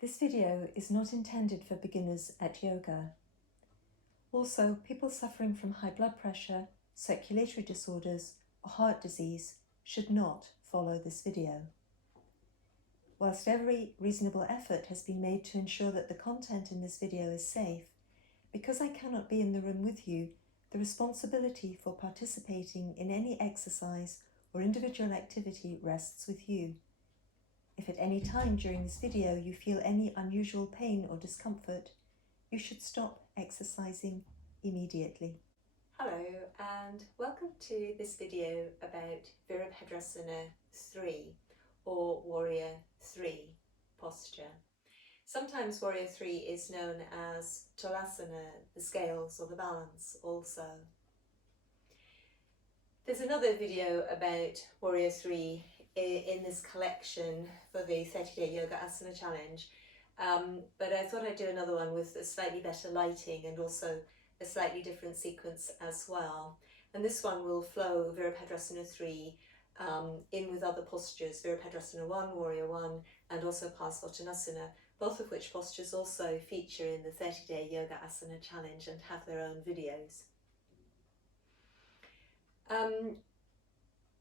This video is not intended for beginners at yoga. Also, people suffering from high blood pressure, circulatory disorders, or heart disease should not follow this video. Whilst every reasonable effort has been made to ensure that the content in this video is safe, because I cannot be in the room with you, the responsibility for participating in any exercise or individual activity rests with you. If at any time during this video you feel any unusual pain or discomfort, you should stop exercising immediately. Hello and welcome to this video about Virabhadrasana III or Warrior 3 posture. Sometimes Warrior 3 is known as Tolasana, the scales or the balance also. There's another video about Warrior 3 in this collection for the 30-day Yoga Asana Challenge, but I thought I'd do another one with a slightly better lighting and also a slightly different sequence as well. And this one will flow Virabhadrasana 3 in with other postures, Virabhadrasana 1, Warrior 1, and also Tolasana, both of which postures also feature in the 30-day Yoga Asana Challenge and have their own videos.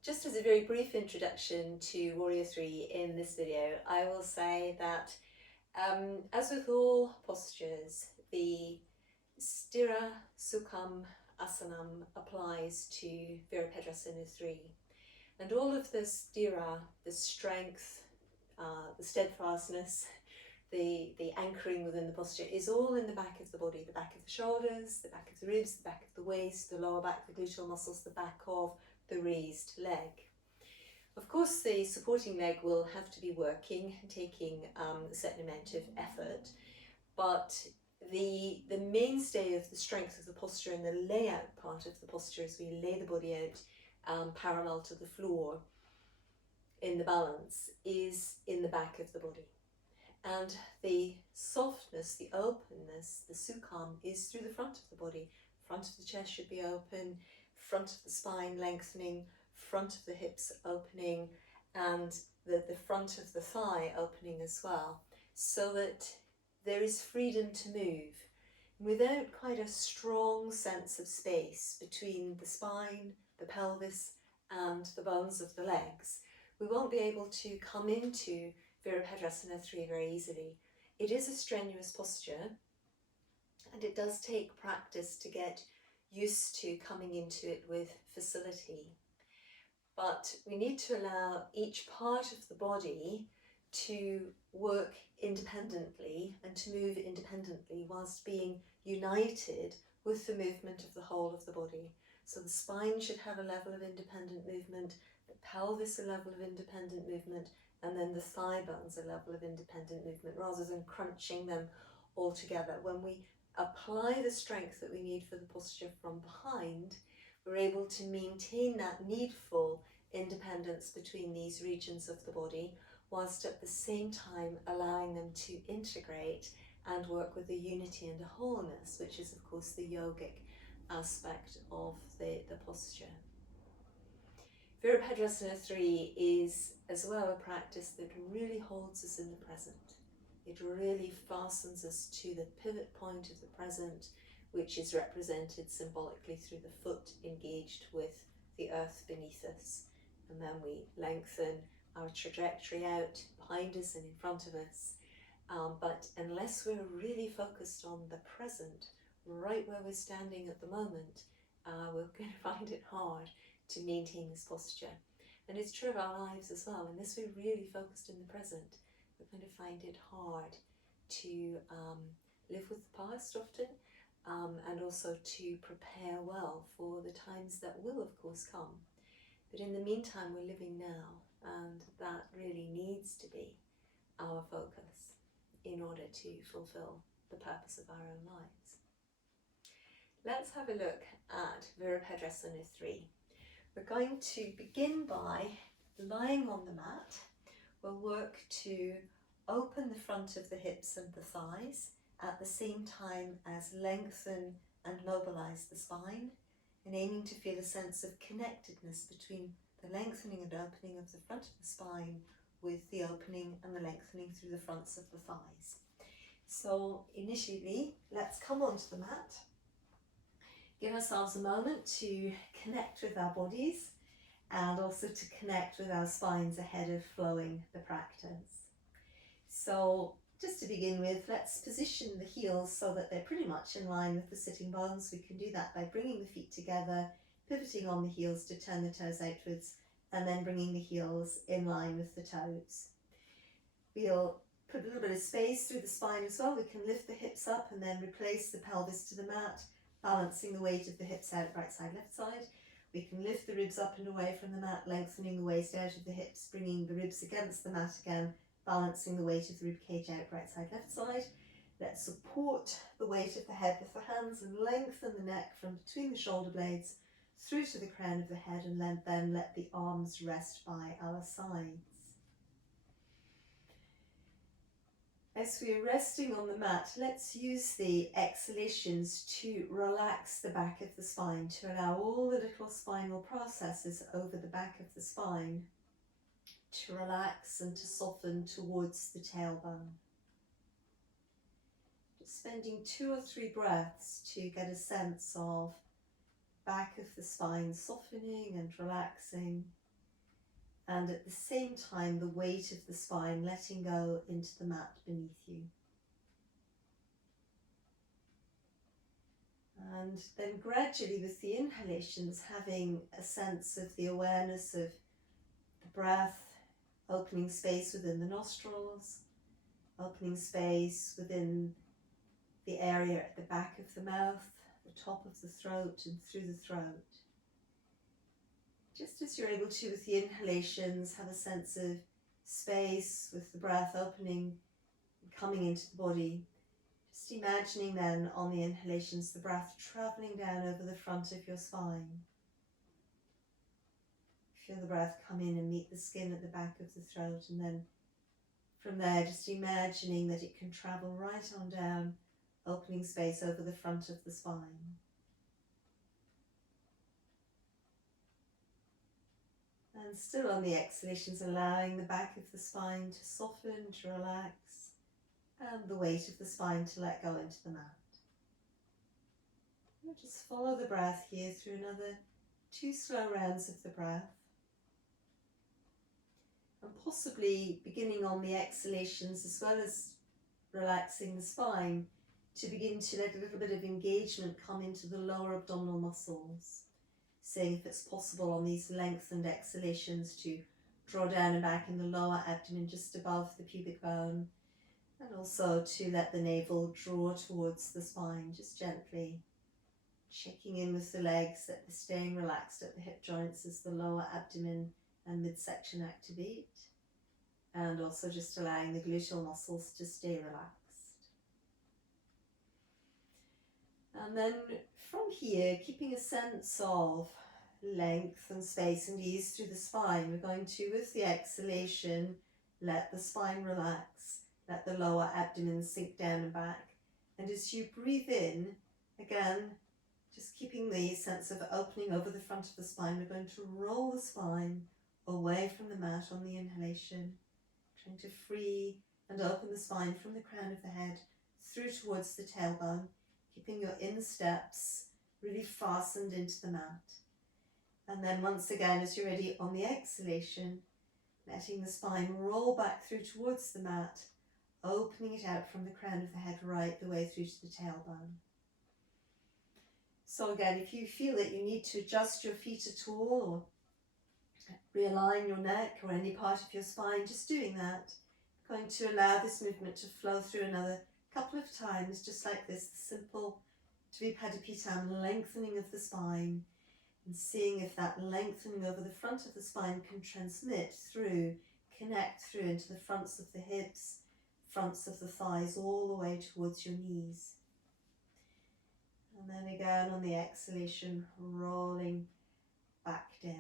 Just as a very brief introduction to Warrior 3 in this video, I will say that as with all postures, the Sthira Sukham Asanam applies to Virabhadrasana 3. And all of the sthira, the strength, the steadfastness, the anchoring within the posture is all in the back of the body, the back of the shoulders, the back of the ribs, the back of the waist, the lower back, the gluteal muscles, the back of the raised leg. Of course, the supporting leg will have to be working, taking a certain amount of effort, but the mainstay of the strength of the posture and the layout part of the posture as we lay the body out parallel to the floor in the balance is in the back of the body. And the softness, the openness, the sukham is through the front of the body. Front of the chest should be open, front of the spine lengthening, front of the hips opening, and the front of the thigh opening as well, so that there is freedom to move without quite a strong sense of space between the spine, the pelvis, and the bones of the legs. We won't be able to come into Virabhadrasana 3 very easily. It is a strenuous posture, and it does take practice to get used to coming into it with facility. But we need to allow each part of the body to work independently and to move independently whilst being united with the movement of the whole of the body. So the spine should have a level of independent movement, the pelvis a level of independent movement, and then the thigh bones a level of independent movement, rather than crunching them all together. When we apply the strength that we need for the posture from behind, we're able to maintain that needful independence between these regions of the body, whilst at the same time allowing them to integrate and work with a unity and a wholeness, which is of course the yogic aspect of the posture. Virabhadrasana 3 is as well a practice that really holds us in the present. It really fastens us to the pivot point of the present, which is represented symbolically through the foot engaged with the earth beneath us. And then we lengthen our trajectory out behind us and in front of us. But unless we're really focused on the present, right where we're standing at the moment, we're going to find it hard to maintain this posture. And it's true of our lives as well. Unless we're really focused in the present, we're going to find it hard to live with the past often, and also to prepare well for the times that will of course come. But in the meantime, we're living now, and that really needs to be our focus in order to fulfill the purpose of our own lives. Let's have a look at Virabhadrasana 3. We're going to begin by lying on the mat. We'll work to open the front of the hips and the thighs at the same time as lengthen and mobilize the spine, and aiming to feel a sense of connectedness between the lengthening and opening of the front of the spine with the opening and the lengthening through the fronts of the thighs. So initially, let's come onto the mat. Give ourselves a moment to connect with our bodies and also to connect with our spines ahead of flowing the practice. So just to begin with, let's position the heels so that they're pretty much in line with the sitting bones. We can do that by bringing the feet together, pivoting on the heels to turn the toes outwards, and then bringing the heels in line with the toes. We'll put a little bit of space through the spine as well. We can lift the hips up and then replace the pelvis to the mat, balancing the weight of the hips out right side, left side. We can lift the ribs up and away from the mat, lengthening the waist out of the hips, bringing the ribs against the mat again, balancing the weight of the rib cage out right side, left side. Let's support the weight of the head with the hands and lengthen the neck from between the shoulder blades through to the crown of the head, and then let the arms rest by our sides. As we are resting on the mat, let's use the exhalations to relax the back of the spine, to allow all the little spinal processes over the back of the spine to relax and to soften towards the tailbone. Just spending 2 or 3 breaths to get a sense of back of the spine softening and relaxing, and at the same time the weight of the spine letting go into the mat beneath you. And then gradually with the inhalations, having a sense of the awareness of the breath, opening space within the nostrils, opening space within the area at the back of the mouth, the top of the throat and through the throat. Just as you're able to with the inhalations, have a sense of space with the breath opening and coming into the body. Just imagining then on the inhalations the breath travelling down over the front of your spine. Feel the breath come in and meet the skin at the back of the throat, and then from there just imagining that it can travel right on down, opening space over the front of the spine. And still on the exhalations, allowing the back of the spine to soften, to relax, and the weight of the spine to let go into the mat. And just follow the breath here through another 2 slow rounds of the breath. And possibly beginning on the exhalations, as well as relaxing the spine, to begin to let a little bit of engagement come into the lower abdominal muscles. Seeing if it's possible on these lengthened exhalations to draw down and back in the lower abdomen just above the pubic bone, and also to let the navel draw towards the spine, just gently checking in with the legs that they're staying relaxed at the hip joints as the lower abdomen and midsection activate, and also just allowing the gluteal muscles to stay relaxed. And then from here, keeping a sense of length and space and ease through the spine, we're going to, with the exhalation, let the spine relax, let the lower abdomen sink down and back. And as you breathe in, again, just keeping the sense of opening over the front of the spine, we're going to roll the spine away from the mat on the inhalation, trying to free and open the spine from the crown of the head through towards the tailbone, keeping your insteps really fastened into the mat. And then once again, as you're ready on the exhalation, letting the spine roll back through towards the mat, opening it out from the crown of the head right the way through to the tailbone. So again, if you feel that you need to adjust your feet at all, or realign your neck or any part of your spine, just doing that. Going to allow this movement to flow through another couple of times, just like this, the simple Dvipadipittam, lengthening of the spine, and seeing if that lengthening over the front of the spine can transmit through, connect through into the fronts of the hips, fronts of the thighs, all the way towards your knees. And then again on the exhalation, rolling back down.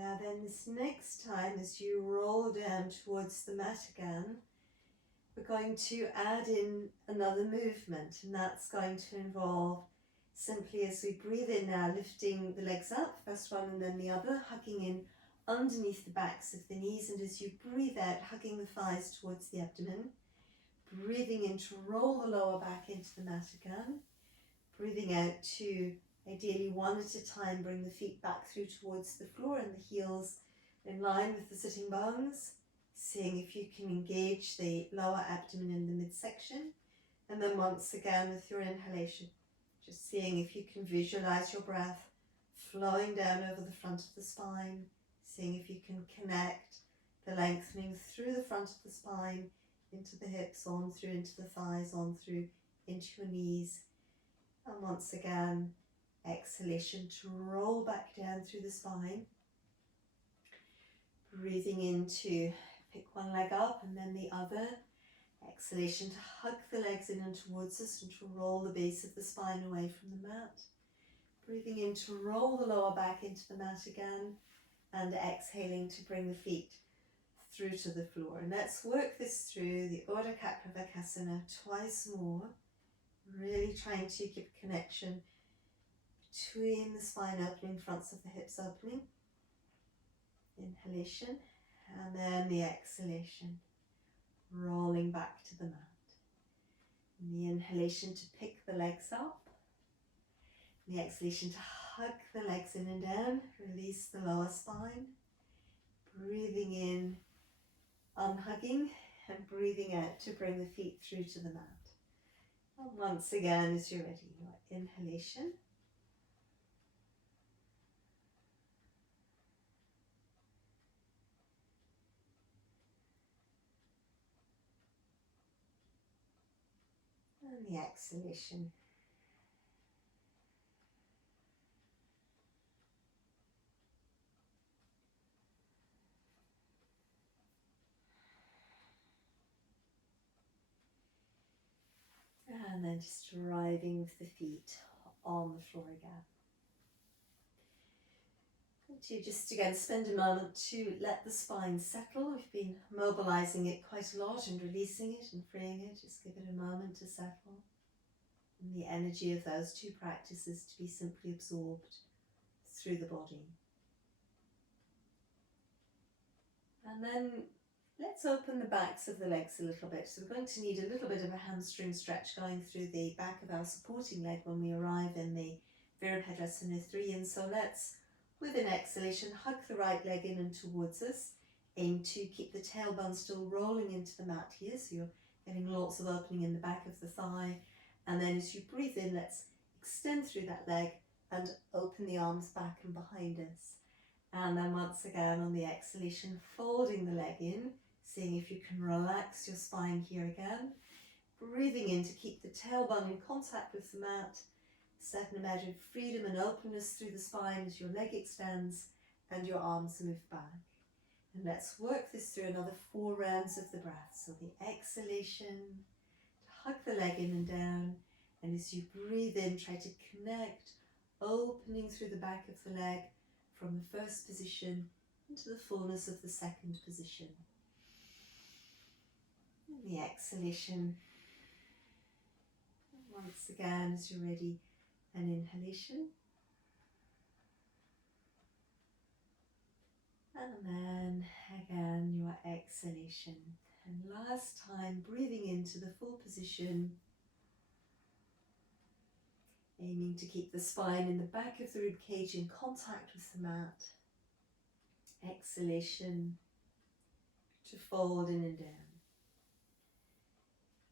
Now then, this next time as you roll down towards the mat again, we're going to add in another movement, and that's going to involve simply, as we breathe in now, lifting the legs up, first one and then the other, hugging in underneath the backs of the knees, and as you breathe out, hugging the thighs towards the abdomen, breathing in to roll the lower back into the mat again, breathing out to ideally one at a time bring the feet back through towards the floor and the heels in line with the sitting bones, seeing if you can engage the lower abdomen in the midsection, and then once again with your inhalation, just seeing if you can visualize your breath flowing down over the front of the spine, seeing if you can connect the lengthening through the front of the spine into the hips, on through into the thighs, on through into your knees. And once again, exhalation to roll back down through the spine. Breathing in to pick one leg up and then the other. Exhalation to hug the legs in and towards us and to roll the base of the spine away from the mat. Breathing in to roll the lower back into the mat again, and exhaling to bring the feet through to the floor. And let's work this through the Urdhva Virabhadrasana twice more, really trying to keep a connection between the spine opening, fronts of the hips opening. Inhalation, and then the exhalation, rolling back to the mat. And the inhalation to pick the legs up. And the exhalation to hug the legs in and down, release the lower spine. Breathing in, unhugging, and breathing out to bring the feet through to the mat. And once again, as you're ready, your inhalation. And the exhalation. And then just arriving with the feet on the floor again. And to just again spend a moment to let the spine settle. We've been mobilizing it quite a lot and releasing it and freeing it. Just give it a moment to settle. And the energy of those two practices to be simply absorbed through the body. And then let's open the backs of the legs a little bit. So we're going to need a little bit of a hamstring stretch going through the back of our supporting leg when we arrive in the Virabhadrasana III. And so let's, with an exhalation, hug the right leg in and towards us. Aim to keep the tailbone still rolling into the mat here, so you're getting lots of opening in the back of the thigh. And then as you breathe in, let's extend through that leg and open the arms back and behind us. And then once again on the exhalation, folding the leg in, seeing if you can relax your spine here again. Breathing in to keep the tailbone in contact with the mat. Certain amount of freedom and openness through the spine as your leg extends and your arms move back. And let's work this through another 4 rounds of the breath. So the exhalation, to hug the leg in and down. And as you breathe in, try to connect, opening through the back of the leg from the first position into the fullness of the second position. And the exhalation. Once again, as you're ready, an inhalation. And then again, your exhalation. And last time, breathing into the full position. Aiming to keep the spine in the back of the rib cage in contact with the mat. Exhalation to fold in and down.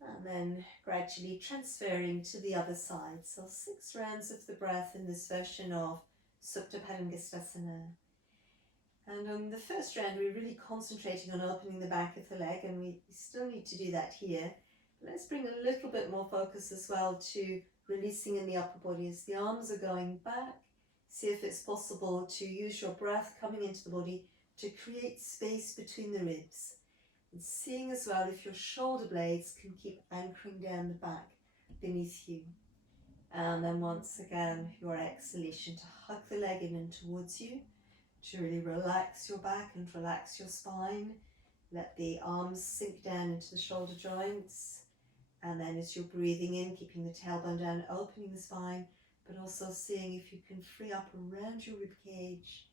And then gradually transferring to the other side. So 6 rounds of the breath in this version of Supta Padangusthasana. And on the first round, we're really concentrating on opening the back of the leg, and we still need to do that here. Let's bring a little bit more focus as well to releasing in the upper body as the arms are going back. See if it's possible to use your breath coming into the body to create space between the ribs. And seeing as well if your shoulder blades can keep anchoring down the back beneath you. And then once again, your exhalation to hug the leg in and towards you. to really relax your back and relax your spine. Let the arms sink down into the shoulder joints. And then as you're breathing in, keeping the tailbone down, opening the spine, but also seeing if you can free up around your rib cage,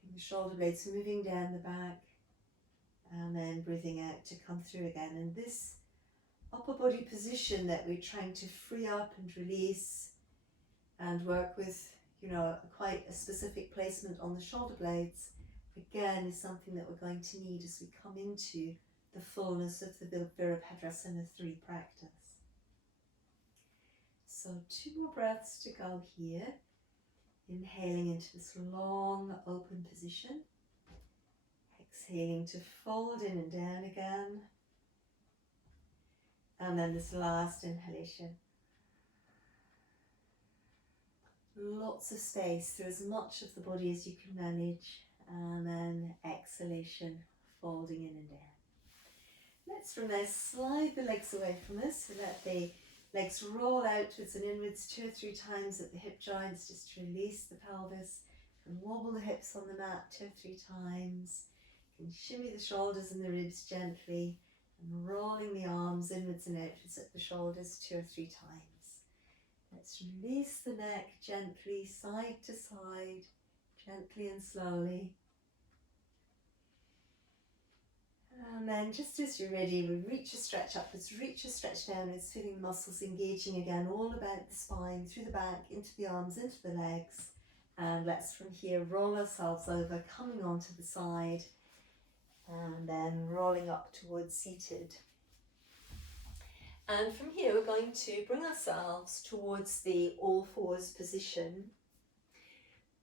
keeping the shoulder blades moving down the back, and then breathing out to come through again. And this upper body position that we're trying to free up and release and work with, quite a specific placement on the shoulder blades, again, is something that we're going to need as we come into the fullness of the Virabhadrasana III practice. So 2 more breaths to go here. Inhaling into this long open position. Exhaling to fold in and down again. And then this last inhalation. Lots of space through as much of the body as you can manage. And then exhalation, folding in and down. Let's from there slide the legs away from us, so let the legs roll outwards and inwards 2 or 3 times at the hip joints, just to release the pelvis. And wobble the hips on the mat 2 or 3 times. You can shimmy the shoulders and the ribs gently, and rolling the arms inwards and outwards at the shoulders 2 or 3 times. Let's release the neck gently, side to side, gently and slowly. And then just as you're ready, we reach a stretch upwards, reach a stretch downwards, feeling the muscles engaging again, all about the spine, through the back, into the arms, into the legs. And let's from here roll ourselves over, coming onto the side, and then rolling up towards seated. And from here we're going to bring ourselves towards the all fours position.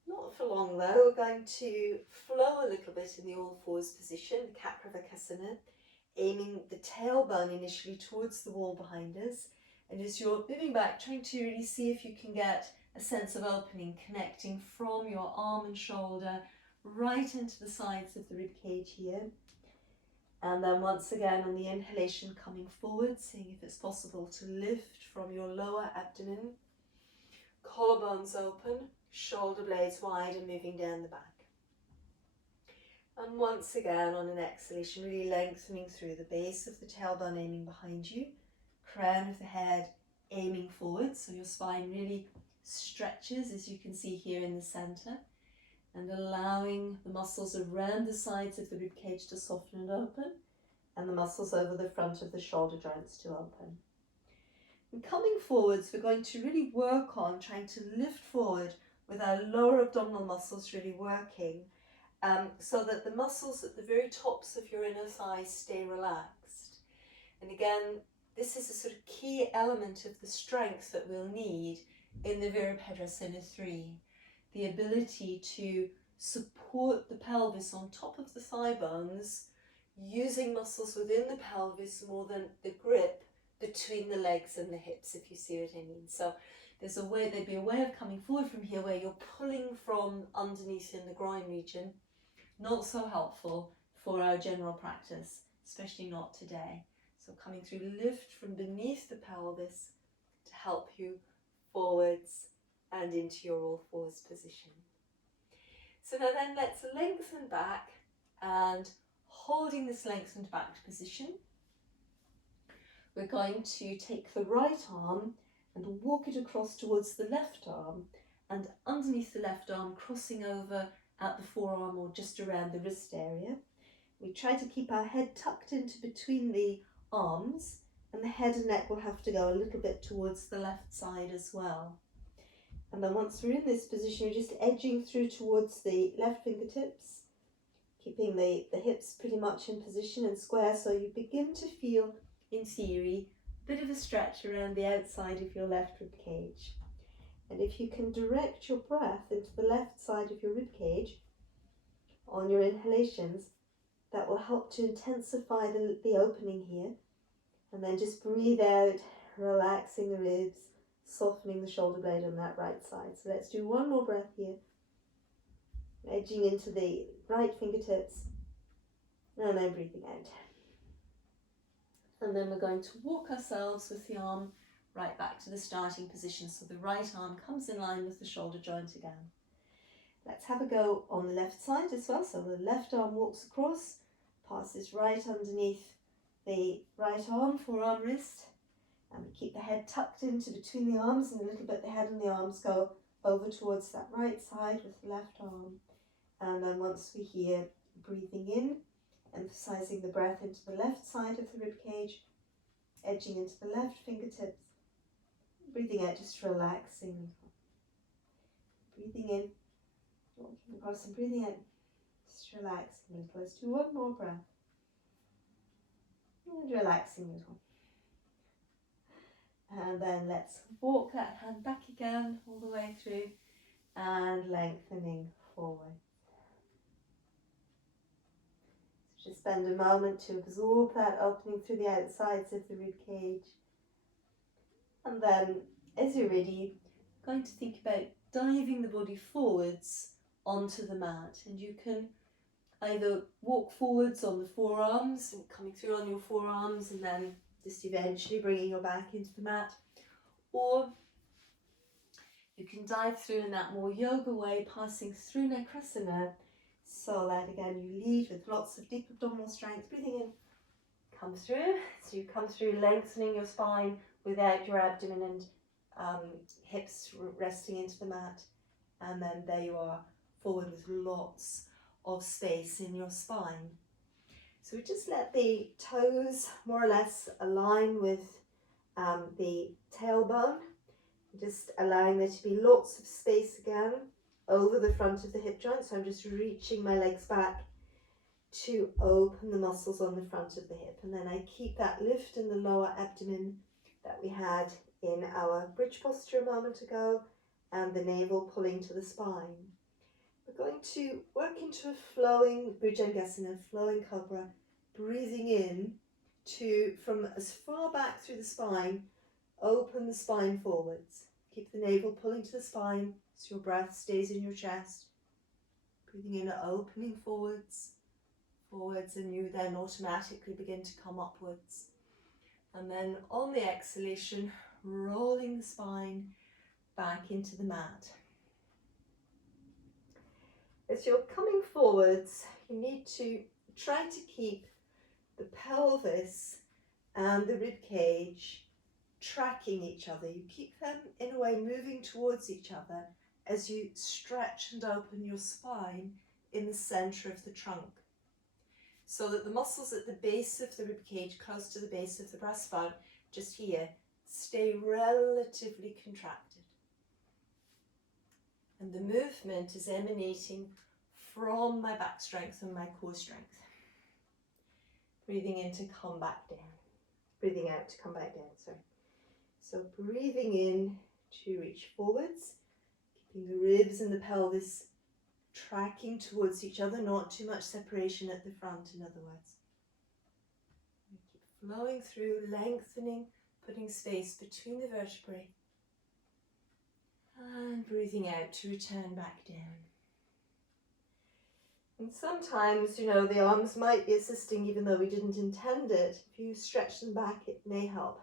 Not for long though, we're going to flow a little bit in the all fours position, Virabhadrasana, aiming the tailbone initially towards the wall behind us. And as you're moving back, trying to really see if you can get a sense of opening, connecting from your arm and shoulder right into the sides of the rib cage here. And then once again on the inhalation, coming forward, seeing if it's possible to lift from your lower abdomen, collarbones open, shoulder blades wide and moving down the back. And once again on an exhalation, really lengthening through the base of the tailbone, aiming behind you, crown of the head aiming forward, so your spine really stretches, as you can see here in the center, and allowing the muscles around the sides of the rib cage to soften and open, and the muscles over the front of the shoulder joints to open. And coming forwards, we're going to really work on trying to lift forward with our lower abdominal muscles really working, so that the muscles at the very tops of your inner thighs stay relaxed. And again, this is a sort of key element of the strength that we'll need in the Virabhadrasana III. The ability to support the pelvis on top of the thigh bones, using muscles within the pelvis more than the grip between the legs and the hips, if you see what I mean. So there'd be a way of coming forward from here where you're pulling from underneath in the groin region. Not so helpful for our general practice, especially not today. So coming through, lift from beneath the pelvis to help you forwards and into your all fours position. So now then, let's lengthen back, and holding this lengthened back position, we're going to take the right arm and walk it across towards the left arm, and underneath the left arm, crossing over at the forearm or just around the wrist area. We try to keep our head tucked into between the arms, and the head and neck will have to go a little bit towards the left side as well. And then once we're in this position, we're just edging through towards the left fingertips, keeping the hips pretty much in position and square, so you begin to feel, in theory, a bit of a stretch around the outside of your left rib cage. And if you can direct your breath into the left side of your rib cage on your inhalations, that will help to intensify the opening here. And then just breathe out, relaxing the ribs, softening the shoulder blade on that right side. So let's do one more breath here, edging into the right fingertips, and then breathing out. And then we're going to walk ourselves with the arm right back to the starting position, so the right arm comes in line with the shoulder joint again. Let's have a go on the left side as well. So the left arm walks across, passes right underneath the right arm, forearm, wrist, and we keep the head tucked into between the arms, and a little bit the head and the arms go over towards that right side with the left arm. And then once we're here, breathing in, emphasizing the breath into the left side of the rib cage, edging into the left fingertips, breathing out, just relaxing. Breathing in, walking across and breathing out, just relaxing and close to one more breath. And relaxing a little. And then let's walk that hand back again all the way through and lengthening forward. So just spend a moment to absorb that opening through the outsides of the rib cage. And then, as you're ready, I'm going to think about diving the body forwards onto the mat. And you can either walk forwards on the forearms and coming through on your forearms and then just eventually bringing your back into the mat, or you can dive through in that more yoga way, passing through Nakrasana, so that again you lead with lots of deep abdominal strength. Breathing in, come through, so you come through lengthening your spine without your abdomen and hips resting into the mat, and then there you are, forward with lots of space in your spine. So we just let the toes more or less align with the tailbone, just allowing there to be lots of space again over the front of the hip joint. So I'm just reaching my legs back to open the muscles on the front of the hip, and then I keep that lift in the lower abdomen that we had in our bridge posture a moment ago, and the navel pulling to the spine. We're going to work into a flowing Bhujangasana, flowing cobra, breathing in to, from as far back through the spine, open the spine forwards. Keep the navel pulling to the spine so your breath stays in your chest. Breathing in, opening forwards, and you then automatically begin to come upwards. And then on the exhalation, rolling the spine back into the mat. As you're coming forwards, you need to try to keep the pelvis and the rib cage tracking each other. You keep them in a way moving towards each other as you stretch and open your spine in the center of the trunk, so that the muscles at the base of the rib cage, close to the base of the breastbone, just here, stay relatively contracted. And the movement is emanating from my back strength and my core strength. Breathing in to come back down. Breathing out to come back down, sorry. So breathing in to reach forwards, keeping the ribs and the pelvis tracking towards each other, not too much separation at the front, in other words. Keep flowing through, lengthening, putting space between the vertebrae. And breathing out to return back down. And sometimes, the arms might be assisting even though we didn't intend it. If you stretch them back, it may help.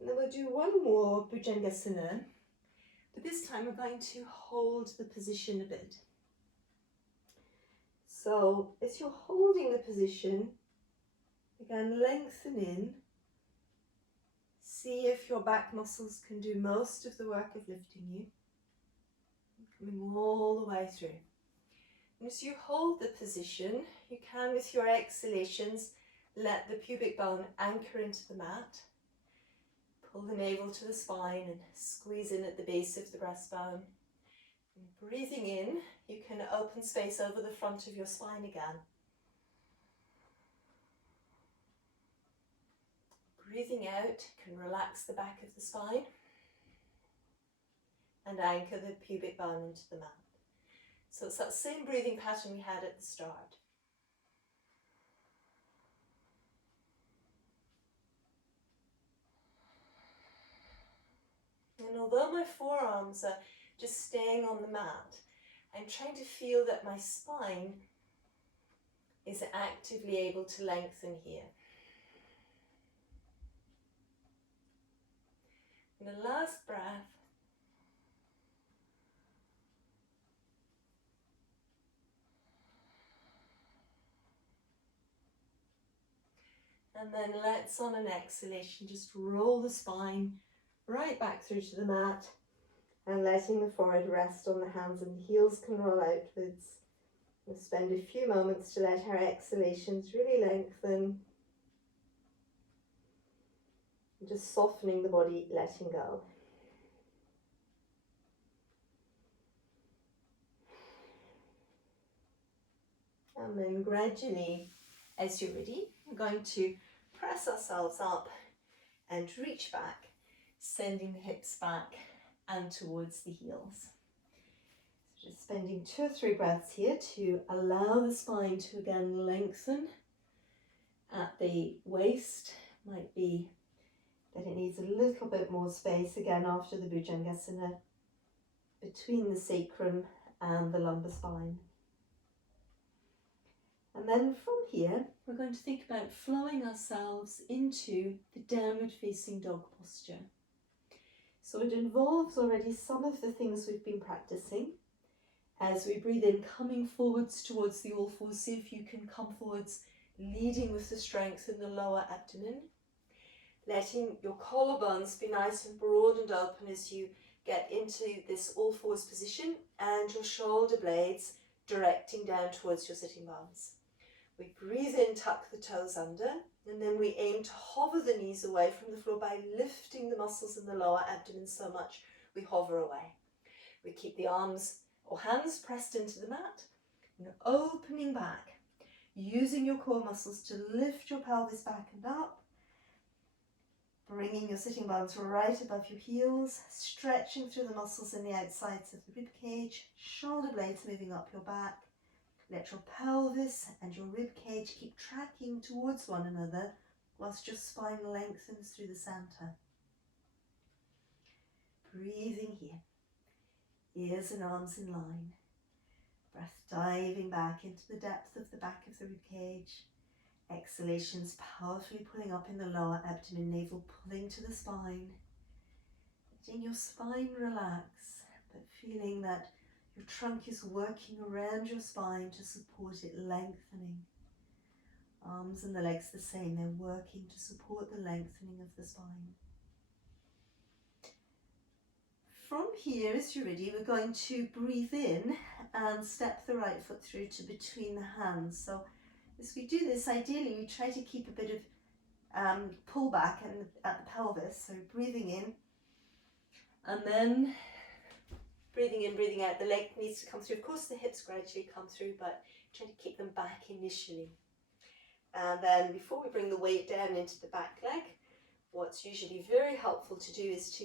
And then we'll do one more Bhujangasana, but this time we're going to hold the position a bit. So as you're holding the position, again lengthen in. See if your back muscles can do most of the work of lifting you. Coming all the way through. And as you hold the position, you can, with your exhalations, let the pubic bone anchor into the mat. Pull the navel to the spine and squeeze in at the base of the breastbone. And breathing in, you can open space over the front of your spine again. Breathing out, you can relax the back of the spine and anchor the pubic bone into the mat. So it's that same breathing pattern we had at the start. And although my forearms are just staying on the mat, I'm trying to feel that my spine is actively able to lengthen here. And the last breath. And then let's, on an exhalation, just roll the spine right back through to the mat and letting the forehead rest on the hands, and the heels can roll outwards. We'll spend a few moments to let our exhalations really lengthen. And just softening the body, letting go. And then gradually, as you're ready, we're going to press ourselves up and reach back, sending the hips back and towards the heels. So just spending 2 or 3 breaths here to allow the spine to again lengthen at the waist. Might be that it needs a little bit more space again after the Bhujangasana between the sacrum and the lumbar spine. And then from here, we're going to think about flowing ourselves into the downward facing dog posture. So it involves already some of the things we've been practicing. As we breathe in, coming forwards towards the all fours, see if you can come forwards, leading with the strength in the lower abdomen. Letting your collarbones be nice and broad and open as you get into this all fours position, and your shoulder blades directing down towards your sitting bones. We breathe in, tuck the toes under, and then we aim to hover the knees away from the floor by lifting the muscles in the lower abdomen so much we hover away. We keep the arms or hands pressed into the mat and opening back, using your core muscles to lift your pelvis back and up, bringing your sitting bones right above your heels, stretching through the muscles in the outsides of the rib cage, shoulder blades moving up your back. Let your pelvis and your rib cage keep tracking towards one another whilst your spine lengthens through the center. Breathing here, ears and arms in line. Breath diving back into the depth of the back of the rib cage. Exhalations powerfully pulling up in the lower abdomen, navel pulling to the spine. Letting your spine relax, but feeling that your trunk is working around your spine to support it lengthening. Arms and the legs the same, they're working to support the lengthening of the spine. From here, as you're ready, we're going to breathe in and step the right foot through to between the hands. So as we do this, ideally we try to keep a bit of pull back at the pelvis. So breathing in and then breathing in, breathing out. The leg needs to come through. Of course, the hips gradually come through, but try to keep them back initially. And then before we bring the weight down into the back leg, what's usually very helpful to do is to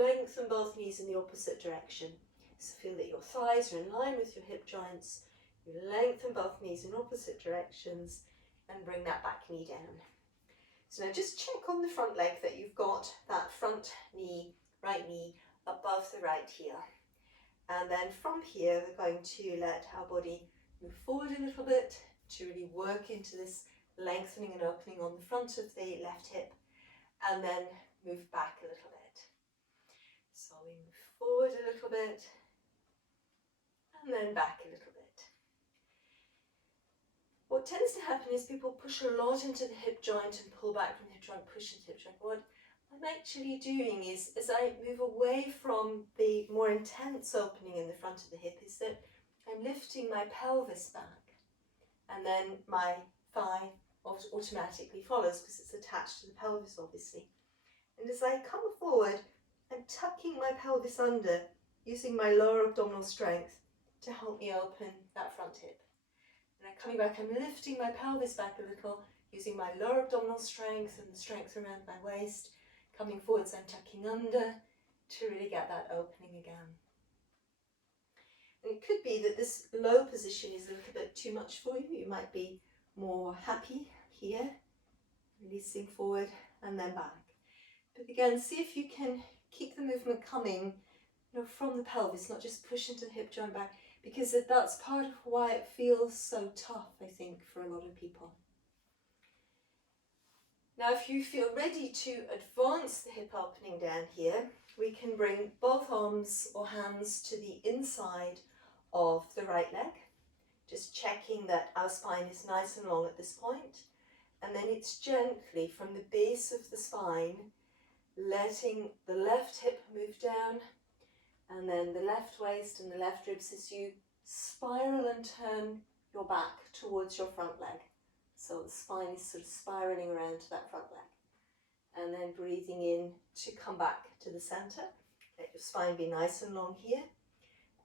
lengthen both knees in the opposite direction. So feel that your thighs are in line with your hip joints. You lengthen both knees in opposite directions and bring that back knee down. So now just check on the front leg that you've got that front knee, right knee above the right heel. And then from here, we're going to let our body move forward a little bit to really work into this lengthening and opening on the front of the left hip, and then move back a little bit. So we move forward a little bit, and then back a little bit. What tends to happen is people push a lot into the hip joint and pull back from the hip joint, push into the hip joint. What I'm actually doing is, as I move away from the more intense opening in the front of the hip, is that I'm lifting my pelvis back, and then my thigh automatically follows because it's attached to the pelvis, obviously. And as I come forward, I'm tucking my pelvis under, using my lower abdominal strength to help me open that front hip. And I'm coming back, I'm lifting my pelvis back a little, using my lower abdominal strength and the strength around my waist. Coming forwards, I'm tucking under to really get that opening again. And it could be that this low position is a little bit too much for you. You might be more happy here, releasing forward and then back. But again, see if you can keep the movement coming, from the pelvis, not just push into the hip joint back, because that's part of why it feels so tough, I think, for a lot of people. Now, if you feel ready to advance the hip opening down here, we can bring both arms or hands to the inside of the right leg, just checking that our spine is nice and long at this point. And then it's gently from the base of the spine, letting the left hip move down, and then the left waist and the left ribs as you spiral and turn your back towards your front leg. So the spine is sort of spiraling around to that front leg. And then breathing in to come back to the center. Let your spine be nice and long here.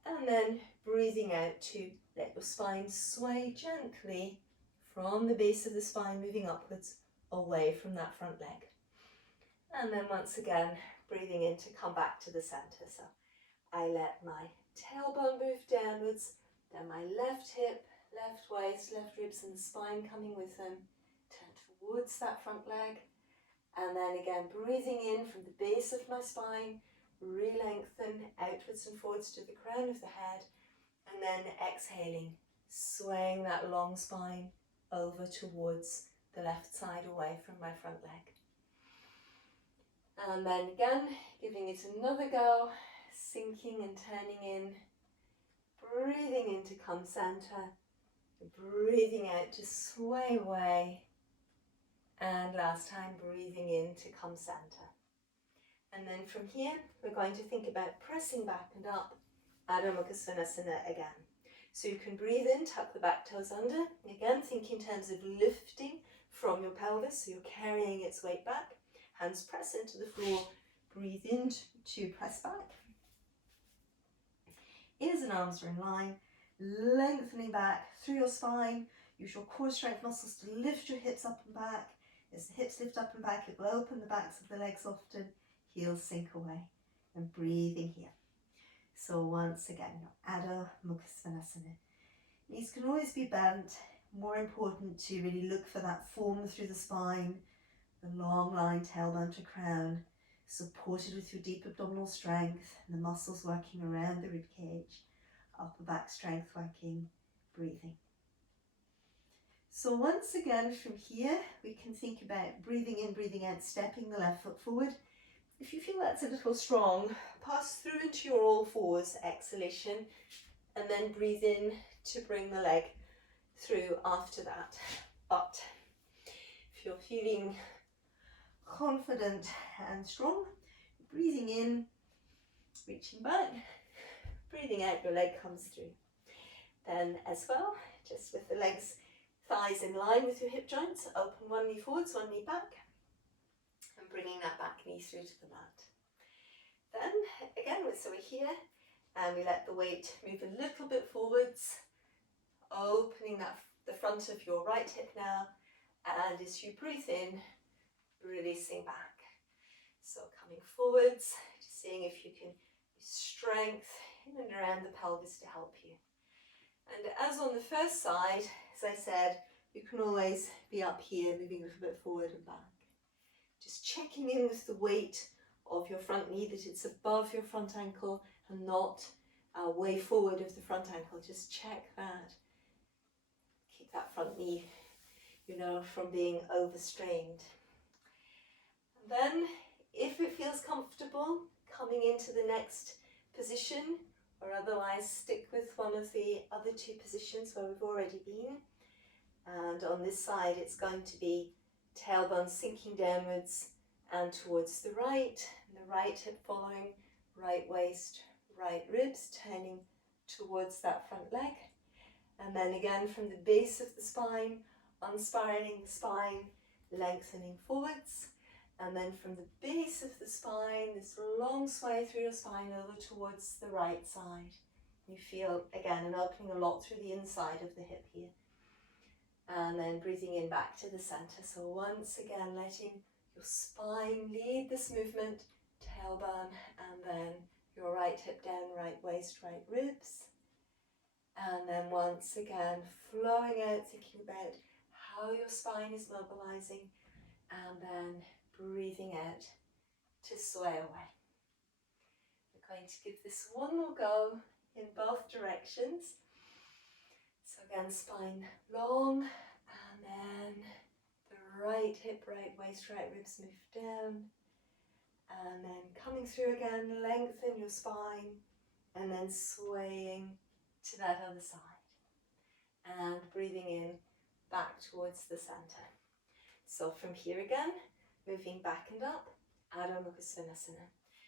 And then breathing out to let your spine sway gently from the base of the spine, moving upwards away from that front leg. And then once again, breathing in to come back to the center. So I let my tailbone move downwards, then my left hip, left waist, left ribs and the spine coming with them. Turn towards that front leg. And then again, breathing in from the base of my spine, re-lengthen outwards and forwards to the crown of the head. And then exhaling, swaying that long spine over towards the left side away from my front leg. And then again, giving it another go, sinking and turning in, breathing in to come center, breathing out to sway away, and last time breathing in to come center. And then from here, we're going to think about pressing back and up, Adho Mukha Svanasana again. So you can breathe in, tuck the back toes under. Again, think in terms of lifting from your pelvis, so you're carrying its weight back. Hands press into the floor, breathe in to press back. Ears and arms are in line, lengthening back through your spine. Use your core strength muscles to lift your hips up and back. As the hips lift up and back, it will open the backs of the legs often, heels sink away, and breathing here. So once again, your Adho Mukha Svanasana. Knees can always be bent. More important to really look for that form through the spine, the long line tailbone to crown, supported with your deep abdominal strength and the muscles working around the rib cage, upper back strength working, breathing. So once again from here, we can think about breathing in, breathing out, stepping the left foot forward. If you feel that's a little strong, pass through into your all fours, exhalation, and then breathe in to bring the leg through after that. But if you're feeling confident and strong, breathing in, reaching back, breathing out, your leg comes through. Then as well, just with the legs, thighs in line with your hip joints, open one knee forwards, one knee back, and bringing that back knee through to the mat. Then again, so we're here, and we let the weight move a little bit forwards, opening the front of your right hip now, and as you breathe in, releasing back. So coming forwards, just seeing if you can use strength in and around the pelvis to help you. And as on the first side, as I said, you can always be up here, moving a little bit forward and back. Just checking in with the weight of your front knee, that it's above your front ankle and not way forward of the front ankle. Just check that. Keep that front knee, from being overstrained. And then, if it feels comfortable, coming into the next position, or otherwise stick with one of the other two positions where we've already been. And on this side, it's going to be tailbone sinking downwards and towards the right, and the right hip following, right waist, right ribs, turning towards that front leg. And then again from the base of the spine, unspiraling the spine, lengthening forwards. And then from the base of the spine, this long sway through your spine over towards the right side. You feel, again, an opening a lot through the inside of the hip here. And then breathing in back to the center. So once again, letting your spine lead this movement, tailbone, and then your right hip down, right waist, right ribs. And then once again, flowing out, thinking about how your spine is mobilizing, and then breathing out to sway away. We're going to give this one more go in both directions. So again, spine long, and then the right hip, right waist, right ribs move down, and then coming through again, lengthen your spine, and then swaying to that other side, and breathing in back towards the center. So from here again, moving back and up, Adho Mukha Svanasana.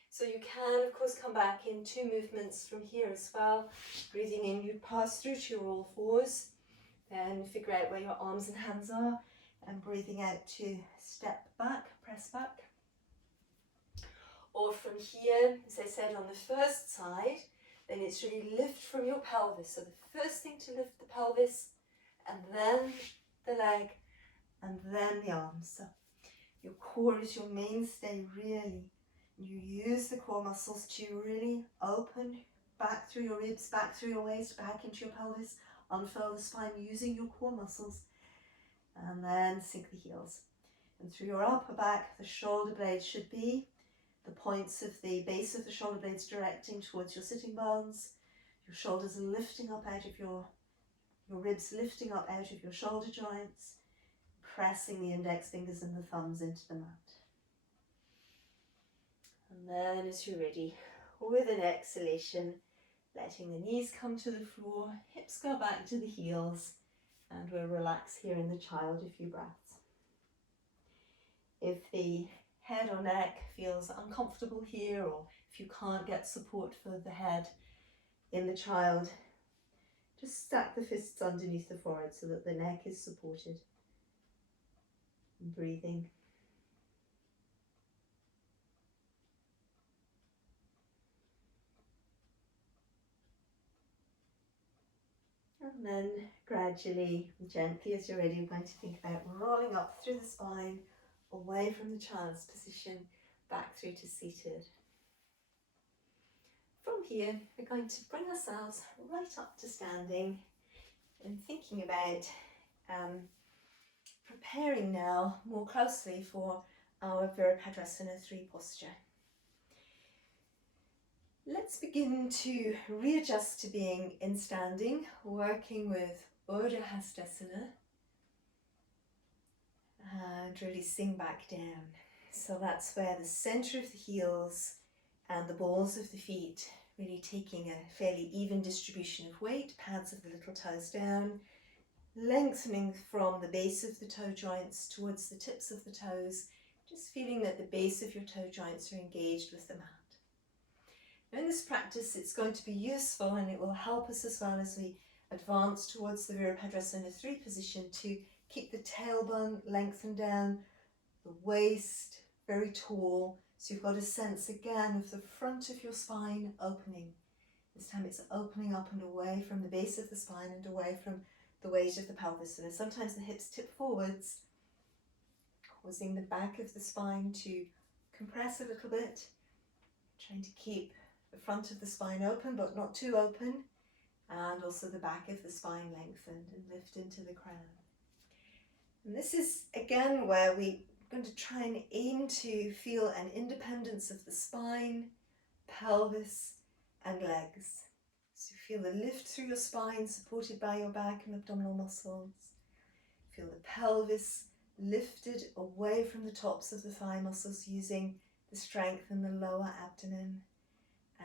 So you can, of course, come back in two movements from here as well. Breathing in, you pass through to your all fours, then figure out where your arms and hands are, and breathing out to step back, press back. Or from here, as I said on the first side, then it's really lift from your pelvis. So the first thing to lift the pelvis, and then the leg, and then the arms. So your core is your mainstay, really. You use the core muscles to really open back through your ribs, back through your waist, back into your pelvis, unfurl the spine using your core muscles, and then sink the heels. And through your upper back, the shoulder blades should be the points of the base of the shoulder blades directing towards your sitting bones. Your shoulders are lifting up out of your ribs lifting up out of your shoulder joints, pressing the index fingers and the thumbs into the mat. And then as you're ready, with an exhalation, letting the knees come to the floor, hips go back to the heels, and we'll relax here in the child a few breaths. If the head or neck feels uncomfortable here, or if you can't get support for the head in the child, just stack the fists underneath the forehead so that the neck is supported. And breathing. And then gradually, gently as you're ready, we're going to think about rolling up through the spine, away from the child's position, back through to seated. From here, we're going to bring ourselves right up to standing and thinking about preparing now more closely for our Virabhadrasana III posture. Let's begin to readjust to being in standing, working with Urdhva Hastasana, and really sink back down. So that's where the center of the heels and the balls of the feet really taking a fairly even distribution of weight, pads of the little toes down, lengthening from the base of the toe joints towards the tips of the toes, just feeling that the base of your toe joints are engaged with the mat. Now in this practice, it's going to be useful, and it will help us as well as we advance towards the Virabhadrasana III position, to keep the tailbone lengthened down, the waist very tall, so you've got a sense again of the front of your spine opening. This time it's opening up and away from the base of the spine and away from the weight of the pelvis. And sometimes the hips tip forwards, causing the back of the spine to compress a little bit, trying to keep the front of the spine open but not too open, and also the back of the spine lengthened and lift into the crown. And this is again where we're going to try and aim to feel an independence of the spine, pelvis and legs. So feel the lift through your spine supported by your back and abdominal muscles. Feel the pelvis lifted away from the tops of the thigh muscles using the strength in the lower abdomen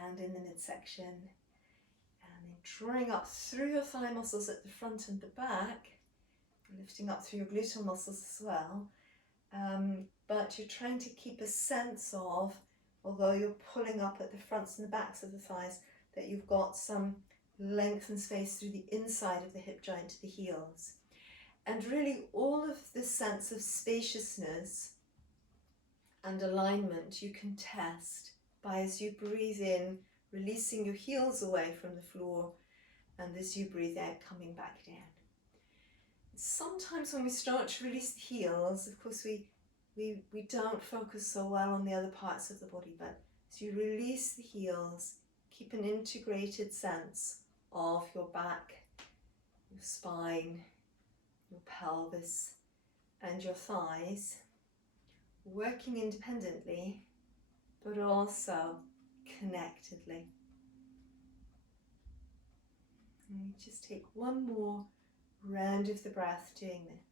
and in the midsection. And then drawing up through your thigh muscles at the front and the back, lifting up through your gluteal muscles as well. But you're trying to keep a sense of, although you're pulling up at the fronts and the backs of the thighs, that you've got some length and space through the inside of the hip joint to the heels. And really all of this sense of spaciousness and alignment you can test by, as you breathe in, releasing your heels away from the floor, and as you breathe out, coming back down. Sometimes when we start to release the heels, of course we don't focus so well on the other parts of the body, but as you release the heels, keep an integrated sense of your back, your spine, your pelvis and your thighs, working independently but also connectedly. And just take one more round of the breath doing this.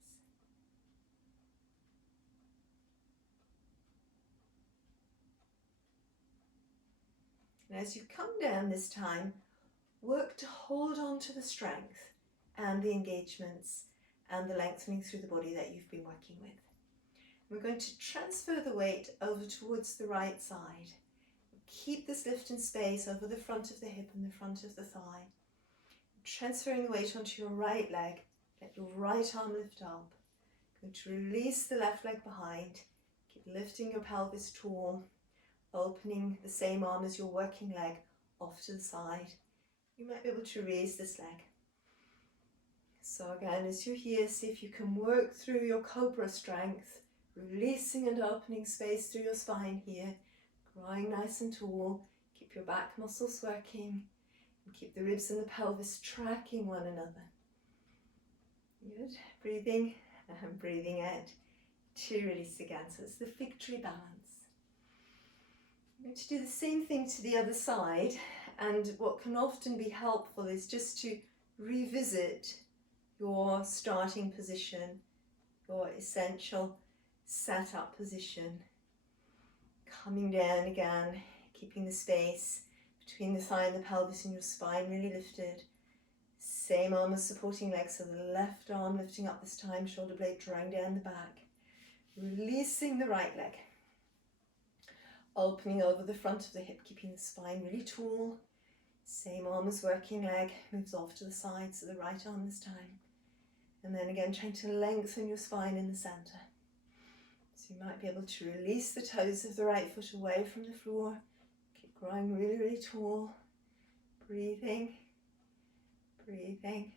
And as you come down this time, work to hold on to the strength and the engagements and the lengthening through the body that you've been working with. We're going to transfer the weight over towards the right side. Keep this lift in space over the front of the hip and the front of the thigh. Transferring the weight onto your right leg. Let your right arm lift up. Going to release the left leg behind. Keep lifting your pelvis tall. Opening the same arm as your working leg off to the side. You might be able to raise this leg. So again, as you're here, see if you can work through your cobra strength, releasing and opening space through your spine here, growing nice and tall. Keep your back muscles working, and keep the ribs and the pelvis tracking one another. Good. Breathing and breathing out to release again. So it's the fig tree balance. I'm going to do the same thing to the other side, and what can often be helpful is just to revisit your starting position, your essential setup position. Coming down again, keeping the space between the thigh and the pelvis and your spine really lifted. Same arm as supporting leg, so the left arm lifting up this time, shoulder blade drawing down the back. Releasing the right leg. Opening over the front of the hip, keeping the spine really tall. Same arm as working leg, moves off to the side, so the right arm this time. And then again, trying to lengthen your spine in the center. So you might be able to release the toes of the right foot away from the floor. Keep growing really, really tall. Breathing, breathing.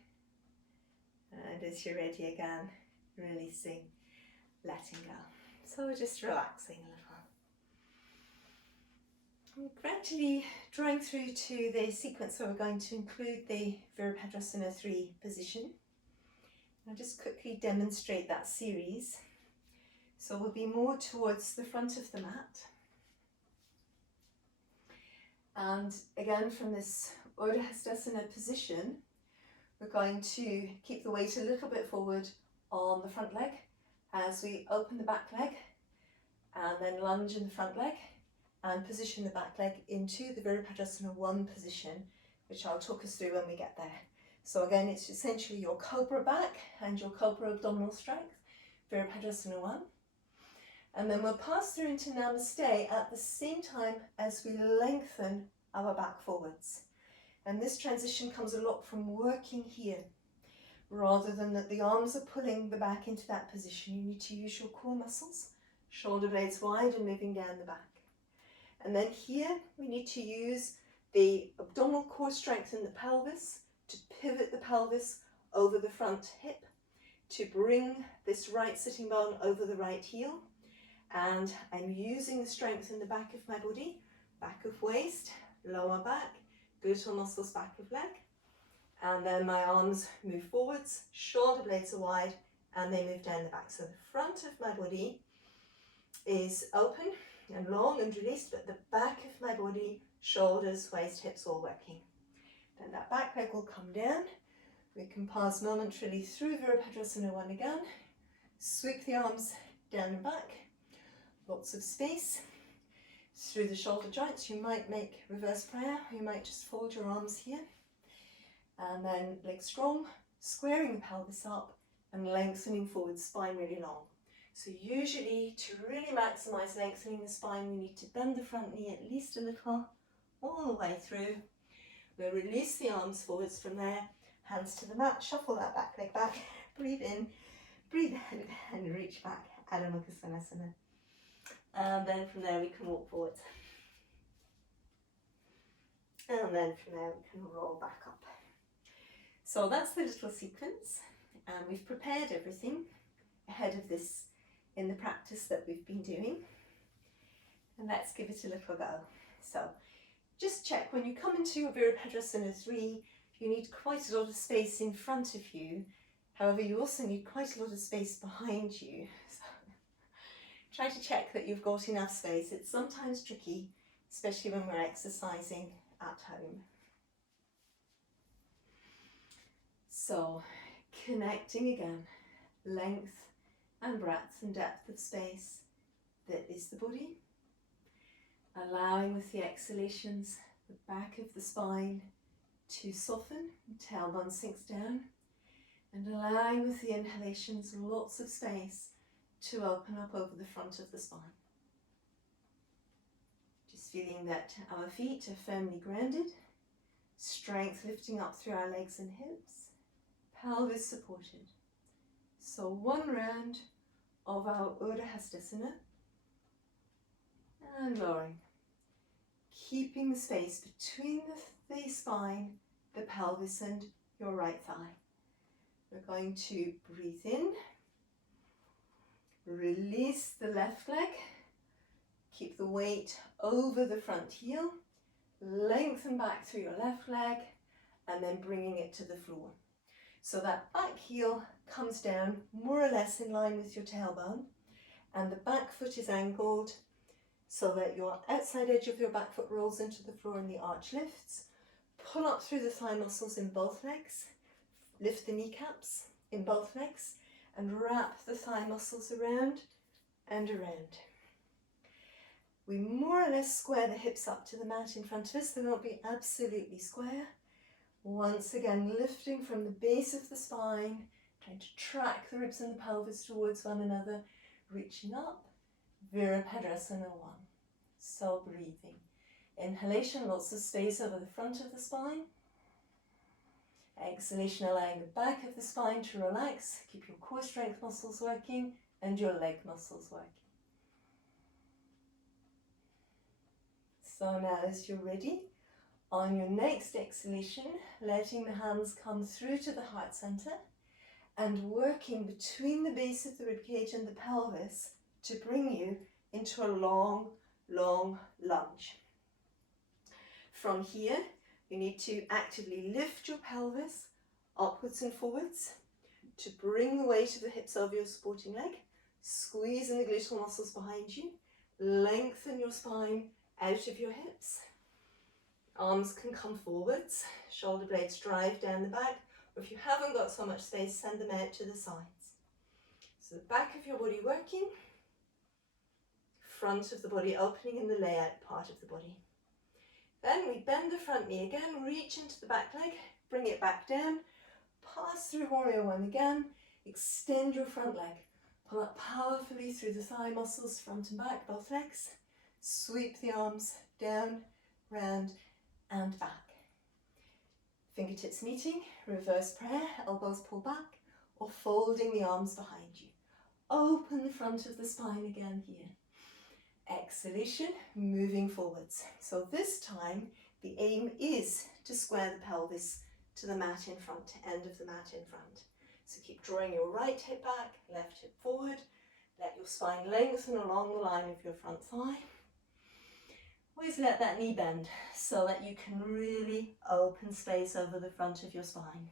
And as you're ready again, releasing, letting go. So we're just relaxing a little. And gradually drawing through to the sequence where we're going to include the Virabhadrasana III position. I'll just quickly demonstrate that series. So we'll be more towards the front of the mat. And again, from this Urdhva Hastasana position, we're going to keep the weight a little bit forward on the front leg as we open the back leg and then lunge in the front leg and position the back leg into the Virabhadrasana I position, which I'll talk us through when we get there. So again, it's essentially your cobra back and your cobra abdominal strength, Virabhadrasana I. And then we'll pass through into Namaste at the same time as we lengthen our back forwards. And this transition comes a lot from working here. Rather than that the arms are pulling the back into that position, you need to use your core muscles, shoulder blades wide and moving down the back. And then here we need to use the abdominal core strength in the pelvis to pivot the pelvis over the front hip, to bring this right sitting bone over the right heel. And I'm using the strength in the back of my body, back of waist, lower back, gluteal muscles, back of leg. And then my arms move forwards, shoulder blades are wide, and they move down the back. So the front of my body is open and long and released, but the back of my body, shoulders, waist, hips all working. Then that back leg will come down. We can pass momentarily through Virabhadrasana I again. Sweep the arms down and back. Lots of space. Through the shoulder joints, you might make reverse prayer. You might just fold your arms here. And then legs strong, squaring the pelvis up and lengthening forward, spine really long. So usually to really maximize lengthening the spine, we need to bend the front knee at least a little, all the way through. We'll release the arms forwards from there, hands to the mat, shuffle that back leg back, breathe in, breathe out and reach back, Adho Mukha Svanasana. And then from there we can walk forwards. And then from there we can roll back up. So that's the little sequence, and we've prepared everything ahead of this in the practice that we've been doing. And let's give it a little go. So just check when you come into your Virabhadrasana III, you need quite a lot of space in front of you. However, you also need quite a lot of space behind you. So try to check that you've got enough space. It's sometimes tricky, especially when we're exercising at home. So, connecting again, length and breadth and depth of space that is the body. Allowing with the exhalations the back of the spine to soften, tailbone sinks down, and allowing with the inhalations lots of space to open up over the front of the spine. Just feeling that our feet are firmly grounded, strength lifting up through our legs and hips, pelvis supported. So one round of our Virabhadrasana and lowering, keeping the space between the spine, the pelvis and your right thigh. We're going to breathe in, release the left leg, keep the weight over the front heel, lengthen back through your left leg, and then bringing it to the floor. So that back heel comes down more or less in line with your tailbone, and the back foot is angled so that your outside edge of your back foot rolls into the floor and the arch lifts. Pull up through the thigh muscles in both legs, lift the kneecaps in both legs, and wrap the thigh muscles around and around. We more or less square the hips up to the mat in front of us. They won't be absolutely square. Once again, lifting from the base of the spine, trying to track the ribs and the pelvis towards one another, reaching up. Virabhadrasana 1. So breathing. Inhalation, lots of space over the front of the spine. Exhalation, allowing the back of the spine to relax. Keep your core strength muscles working and your leg muscles working. So now as you're ready, on your next exhalation, letting the hands come through to the heart center and working between the base of the ribcage and the pelvis to bring you into a long, long lunge. From here, you need to actively lift your pelvis upwards and forwards to bring the weight of the hips over your supporting leg, squeeze in the gluteal muscles behind you, lengthen your spine out of your hips. Arms can come forwards, shoulder blades drive down the back, or if you haven't got so much space, send them out to the sides. So the back of your body working, front of the body opening in the layout part of the body. Then we bend the front knee again, reach into the back leg, bring it back down, pass through Warrior One again, extend your front leg, pull up powerfully through the thigh muscles, front and back, both legs, sweep the arms down, round and back. Fingertips meeting, reverse prayer, elbows pull back, or folding the arms behind you. Open the front of the spine again here. Exhalation, moving forwards. So this time, the aim is to square the pelvis to the mat in front, end of the mat in front. So keep drawing your right hip back, left hip forward. Let your spine lengthen along the line of your front thigh. Always let that knee bend so that you can really open space over the front of your spine.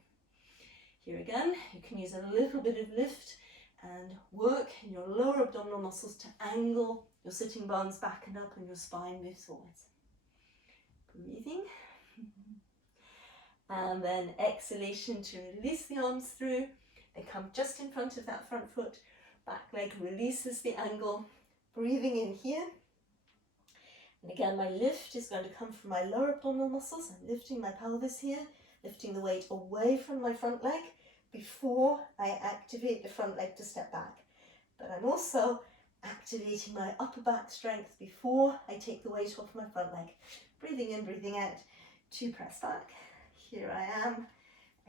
Here again, you can use a little bit of lift and work in your lower abdominal muscles to angle your sitting bones back and up and your spine moves forwards. Breathing. And then exhalation to release the arms through. They come just in front of that front foot. Back leg releases the angle. Breathing in here. And again, my lift is going to come from my lower abdominal muscles. I'm lifting my pelvis here, lifting the weight away from my front leg before I activate the front leg to step back. But I'm also activating my upper back strength before I take the weight off my front leg. Breathing in, breathing out to press back. Here I am,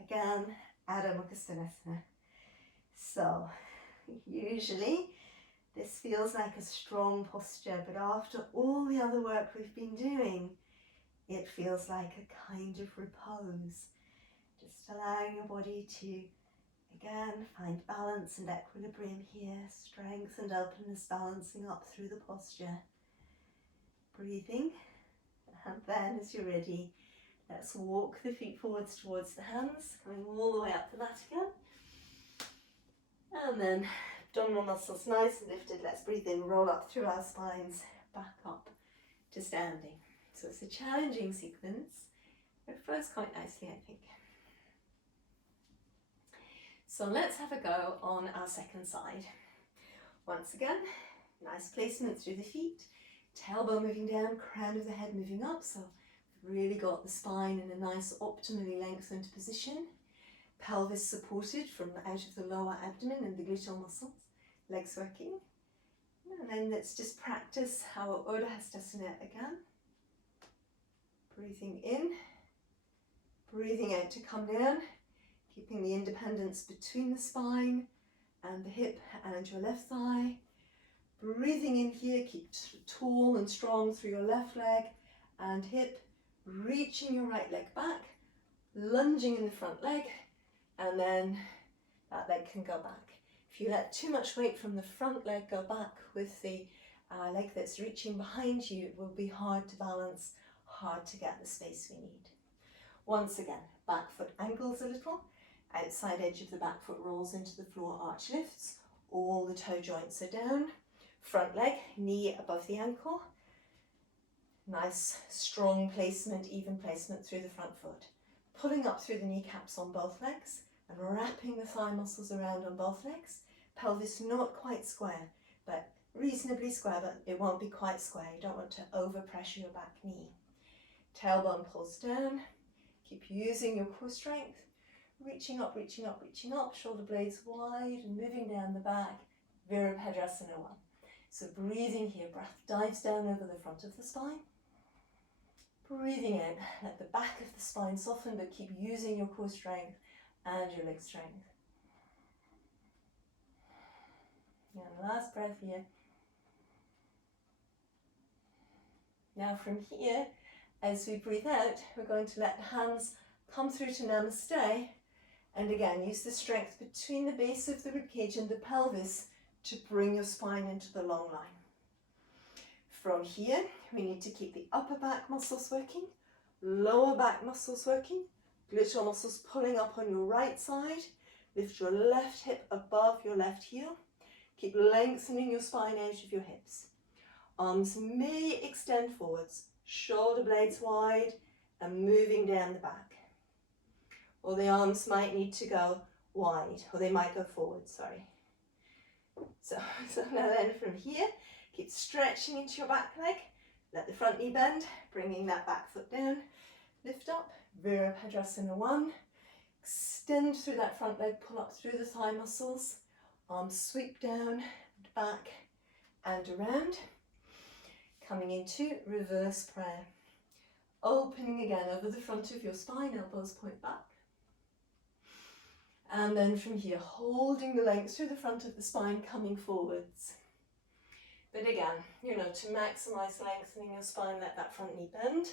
again, Adho Mukha Svanasana. So, usually, this feels like a strong posture, but after all the other work we've been doing, it feels like a kind of repose. Just allowing your body to, again, find balance and equilibrium here, strength and openness balancing up through the posture. Breathing, and then as you're ready, let's walk the feet forwards towards the hands, coming all the way up to that again. And then abdominal muscles nice and lifted. Let's breathe in, roll up through our spines, back up to standing. So it's a challenging sequence, but it flows quite nicely, I think. So let's have a go on our second side. Once again, nice placement through the feet, tailbone moving down, crown of the head moving up, so really got the spine in a nice optimally lengthened position. Pelvis supported from out of the lower abdomen and the gluteal muscles, legs working. And then let's just practice our Urdhva Hastasana again. Breathing in, breathing out to come down, keeping the independence between the spine and the hip and your left thigh. Breathing in here, keep tall and strong through your left leg and hip, reaching your right leg back, lunging in the front leg, and then that leg can go back. If you let too much weight from the front leg go back with the leg that's reaching behind you, it will be hard to balance, hard to get the space we need. Once again, back foot angles a little, outside edge of the back foot rolls into the floor, arch lifts, all the toe joints are down, front leg, knee above the ankle, nice strong placement, even placement through the front foot, pulling up through the kneecaps on both legs and wrapping the thigh muscles around on both legs, pelvis not quite square, but reasonably square, but it won't be quite square. You don't want to overpressure your back knee. Tailbone pulls down, keep using your core strength, reaching up, reaching up, reaching up, shoulder blades wide and moving down the back, Virabhadrasana 1. So breathing here, breath dives down over the front of the spine. Breathing out, let the back of the spine soften, but keep using your core strength and your leg strength. And last breath here. Now from here, as we breathe out, we're going to let the hands come through to Namaste. And again, use the strength between the base of the ribcage and the pelvis to bring your spine into the long line. From here, we need to keep the upper back muscles working, lower back muscles working, gluteal muscles pulling up on your right side. Lift your left hip above your left heel. Keep lengthening your spine out of your hips. Arms may extend forwards, shoulder blades wide and moving down the back. Or the arms might need to go wide, or they might go forward, sorry. So now then from here, keep stretching into your back leg. Let the front knee bend, bringing that back foot down. Lift up, Virabhadrasana 1. Extend through that front leg, pull up through the thigh muscles. Arms sweep down, and back and around. Coming into reverse prayer. Opening again over the front of your spine, elbows point back. And then from here, holding the length through the front of the spine, coming forwards. But again, to maximize lengthening your spine, let that front knee bend.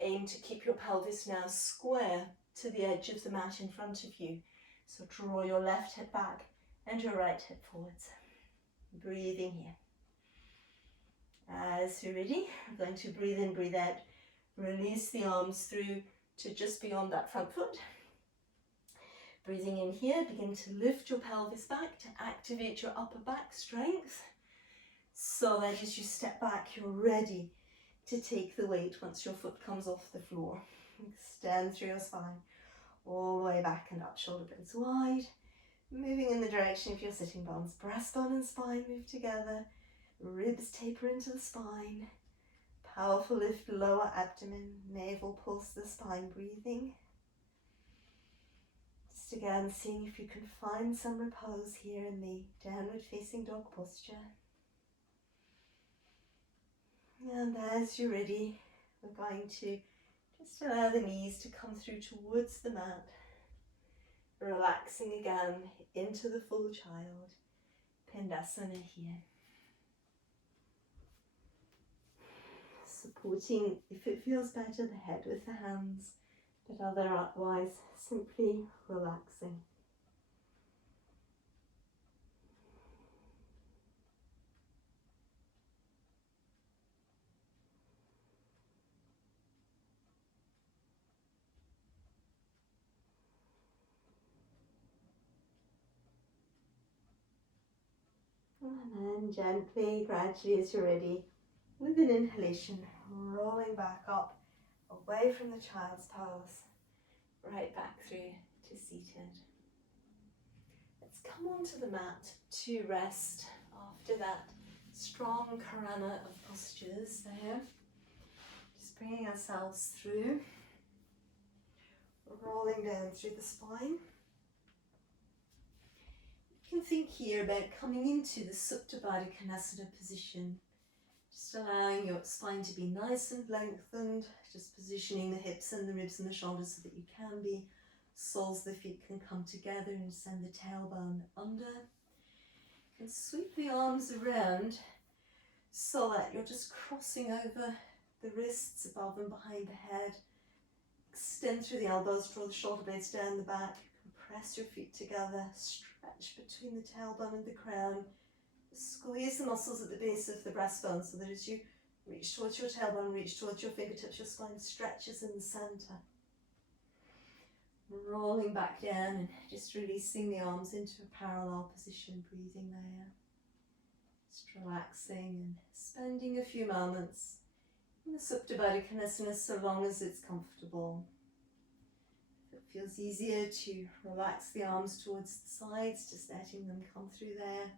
Aim to keep your pelvis now square to the edge of the mat in front of you. So draw your left hip back and your right hip forwards. Breathing here. As you're ready, we're going to breathe in, breathe out. Release the arms through to just beyond that front foot. Breathing in here, begin to lift your pelvis back to activate your upper back strength. So that as you step back, you're ready to take the weight once your foot comes off the floor. Extend through your spine, all the way back and up, shoulder blades wide. Moving in the direction of your sitting bones. Breastbone and spine move together. Ribs taper into the spine. Powerful lift, lower abdomen. Navel pulse the spine, breathing. Just again, seeing if you can find some repose here in the downward facing dog posture. And as you're ready, we're going to just allow the knees to come through towards the mat. Relaxing again into the full child. Pindasana here. Supporting, if it feels better, the head with the hands, but otherwise simply relaxing. And then gently, gradually as you're ready, with an inhalation, rolling back up, away from the child's pose, right back through to seated. Let's come onto the mat to rest after that strong karana of postures there. Just bringing ourselves through, rolling down through the spine. You can think here about coming into the Supta Baddha Konasana position. Just allowing your spine to be nice and lengthened, just positioning the hips and the ribs and the shoulders so that you can be. Soles of the feet can come together and send the tailbone under. You can sweep the arms around so that you're just crossing over the wrists above and behind the head. Extend through the elbows, draw the shoulder blades down the back. Press your feet together, stretch between the tailbone and the crown. Squeeze the muscles at the base of the breastbone so that as you reach towards your tailbone, reach towards your fingertips, your spine stretches in the center. Rolling back down and just releasing the arms into a parallel position, breathing there. Just relaxing and spending a few moments in the Supta Baddha Konasana so long as it's comfortable. If it feels easier to relax the arms towards the sides, just letting them come through there.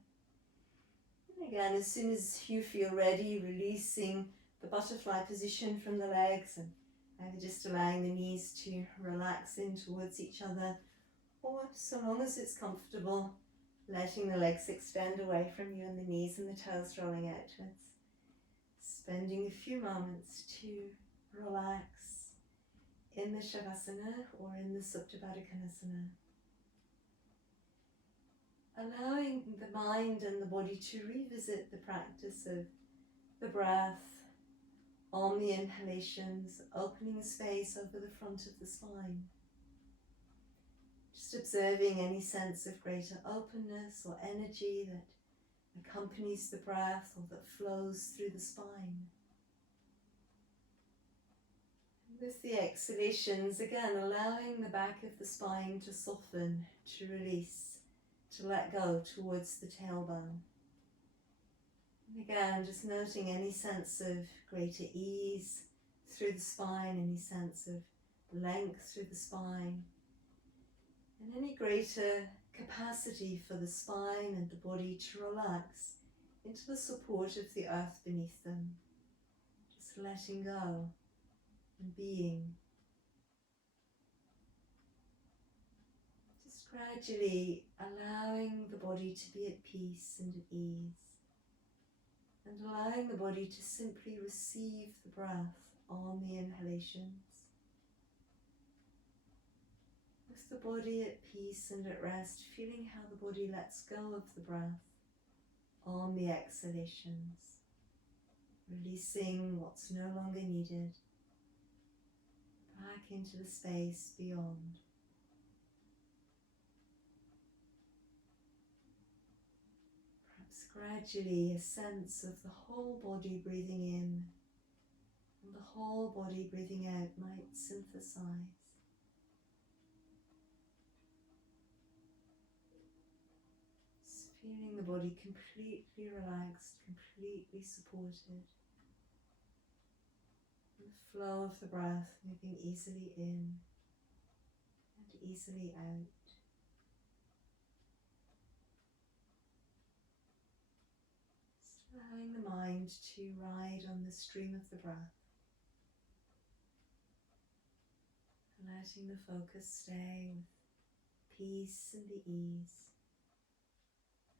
And again, as soon as you feel ready, releasing the butterfly position from the legs and either just allowing the knees to relax in towards each other, or so long as it's comfortable, letting the legs extend away from you and the knees and the toes rolling outwards. Spending a few moments to relax in the Shavasana or in the Supta Baddha Konasana. Allowing the mind and the body to revisit the practice of the breath on the inhalations, opening space over the front of the spine. Just observing any sense of greater openness or energy that accompanies the breath or that flows through the spine. And with the exhalations, again, allowing the back of the spine to soften, to release, to let go towards the tailbone. And again, just noting any sense of greater ease through the spine, any sense of length through the spine, and any greater capacity for the spine and the body to relax into the support of the earth beneath them. Just letting go and being. Just gradually allowing the body to be at peace and at ease. And allowing the body to simply receive the breath on the inhalations. With the body at peace and at rest, feeling how the body lets go of the breath on the exhalations. Releasing what's no longer needed back into the space beyond. Gradually a sense of the whole body breathing in and the whole body breathing out might synthesize. Just feeling the body completely relaxed, completely supported. And the flow of the breath moving easily in and easily out. Allowing the mind to ride on the stream of the breath. Letting the focus stay with peace and the ease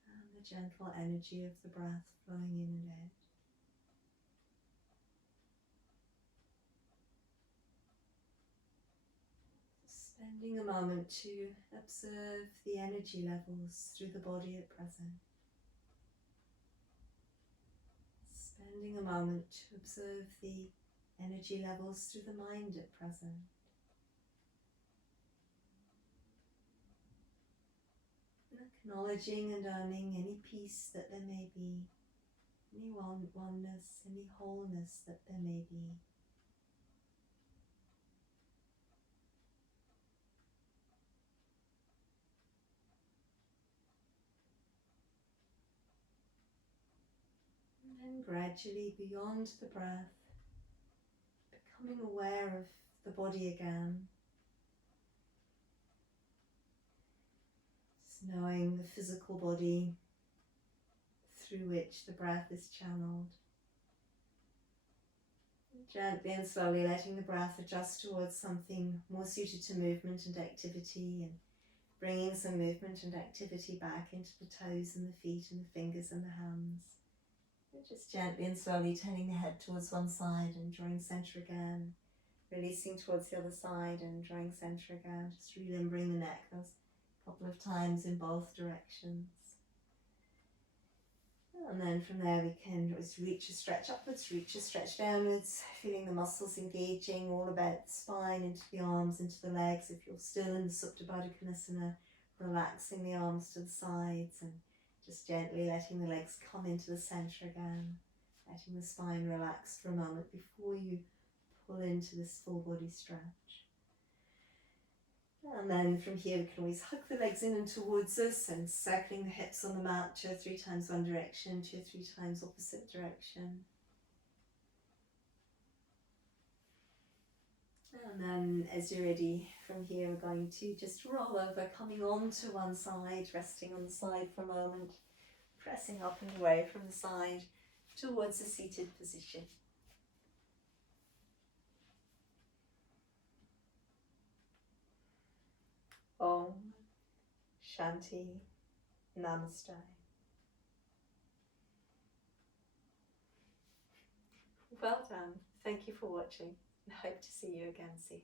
and the gentle energy of the breath flowing in and out. Spending a moment to observe the energy levels through the body at present. Spending a moment to observe the energy levels through the mind at present. Acknowledging and owning any peace that there may be, any oneness, any wholeness that there may be. And then gradually beyond the breath, becoming aware of the body again. Just knowing the physical body through which the breath is channeled. Gently and slowly letting the breath adjust towards something more suited to movement and activity, and bringing some movement and activity back into the toes and the feet and the fingers and the hands. And just gently and slowly turning the head towards one side and drawing center again. Releasing towards the other side and drawing center again. Just remembering the neck those couple of times in both directions. And then from there we can just reach a stretch upwards, reach a stretch downwards, feeling the muscles engaging all about the spine, into the arms, into the legs. If you're still in the Supta Baddha Konasana, relaxing the arms to the sides and just gently letting the legs come into the center again, letting the spine relax for a moment before you pull into this full body stretch. And then from here we can always hug the legs in and towards us and circling the hips on the mat, 2 or 3 times one direction, 2 or 3 times opposite direction. And then as you're ready, from here we're going to just roll over, coming on to one side, resting on the side for a moment, pressing up and away from the side towards a seated position. Om Shanti Namaste. Well done. Thank you for watching, and hope to see you again soon.